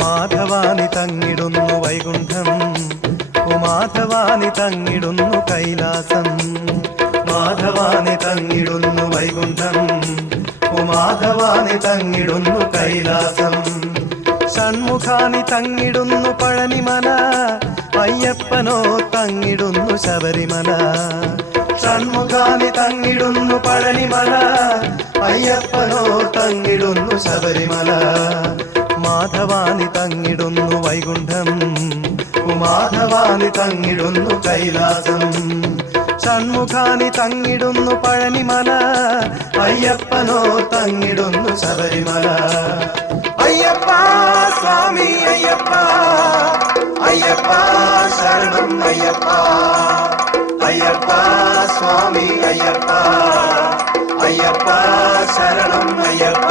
മാധവാനി തങ്ങിടുന്നു വൈകുണ്ഠം, മാധവാനി തങ്ങിടുന്നു കൈലാസം. മാധവാനി തങ്ങിടുന്നു വൈകുണ്ഠം, മാധവാനി തങ്ങിടുന്നു കൈലാസം. ഷൺമുഖാനി തങ്ങിടുന്നു പഴനിമല, അയ്യപ്പനോ തങ്ങിടുന്നു ശബരിമല. ഷൺമുഖാനി തങ്ങിടുന്നു പഴനിമല, അയ്യപ്പനോ തങ്ങിടുന്നു ശബരിമല. മാധവാനി തങ്ങിടുന്നു വൈകുണ്ഠം, മാധവാനി തങ്ങിടുന്നു കൈലാസം. ഷൺമുഖാനി തങ്ങിടുന്നു പഴനിമല, അയ്യപ്പനോ തങ്ങിടുന്നു ശബരിമല. അയ്യപ്പ സ്വാമി അയ്യപ്പ, അയ്യപ്പ ശരണം അയ്യപ്പ. അയ്യപ്പ സ്വാമി അയ്യപ്പ, അയ്യപ്പ ശരണം അയ്യപ്പ.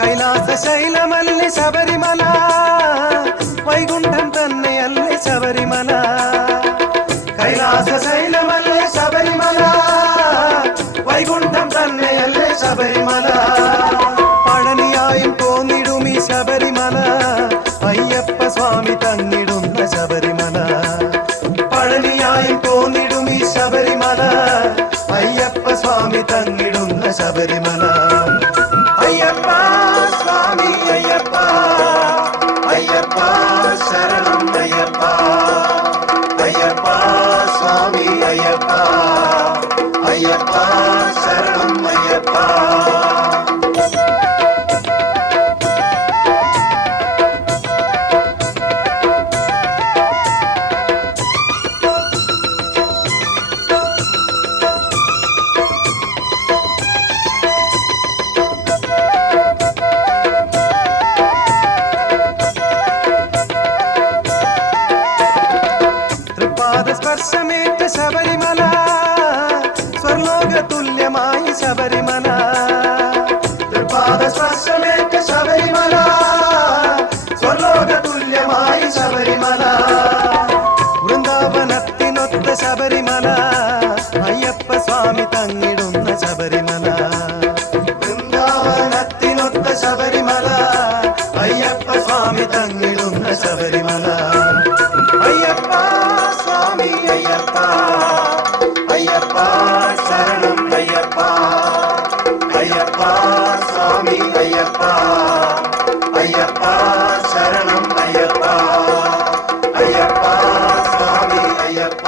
കൈലാസശൈലമല്ലേ ശബരിമല, വൈകുണ്ഠം തന്നെയല്ലേ ശബരിമല. കൈലാസശൈലമല്ലേ ശബരിമല, വൈകുണ്ഠം തന്നെയല്ലേ ശബരിമല. പഴനിയായും പോന്നിടുമീ ശബരിമല, അയ്യപ്പ സ്വാമി തങ്ങിടുന്ന ശബരിമല. പഴനിയായും പോന്നിടുമീ ശബരിമല, അയ്യപ്പ സ്വാമി തങ്ങിടുന്ന ശബരിമല. അയ്യപ്പ സ്വാമി അയ്യപ്പ, അയ്യപ്പ ശരണം അയ്യപ്പ. അയ്യപ്പ സ്വാമി അയ്യപ്പ, അയ്യപ്പ ശരണം അയ്യപ്പ. സ്പർശമേറ്റ ശബരിമല, സ്വർലോക തുല്യമായി ശബരിമല. സ്പർശമേറ്റ ശബരിമല, സ്വർലോക തുല്യമായി ശബരിമല. വൃന്ദാവനത്തിനൊത്ത ശബരിമല, അയ്യപ്പ സ്വാമി തങ്ങിടുന്ന ശബരിമല. വൃന്ദാവനത്തിനൊത്ത ശബരിമല, അയ്യപ്പ സ്വാമി തങ്ങിടുന്ന ശബരിമല. അയ്യപ്പ സ്വാമി അയ്യപ്പ, അയ്യപ്പ ശരണം അയ്യപ്പ. അയ്യപ്പ സ്വാമി അയ്യപ്പ, അയ്യപ്പ ശരണം അയ്യപ്പ. അയ്യപ്പ സ്വാമി അയ്യപ്പ.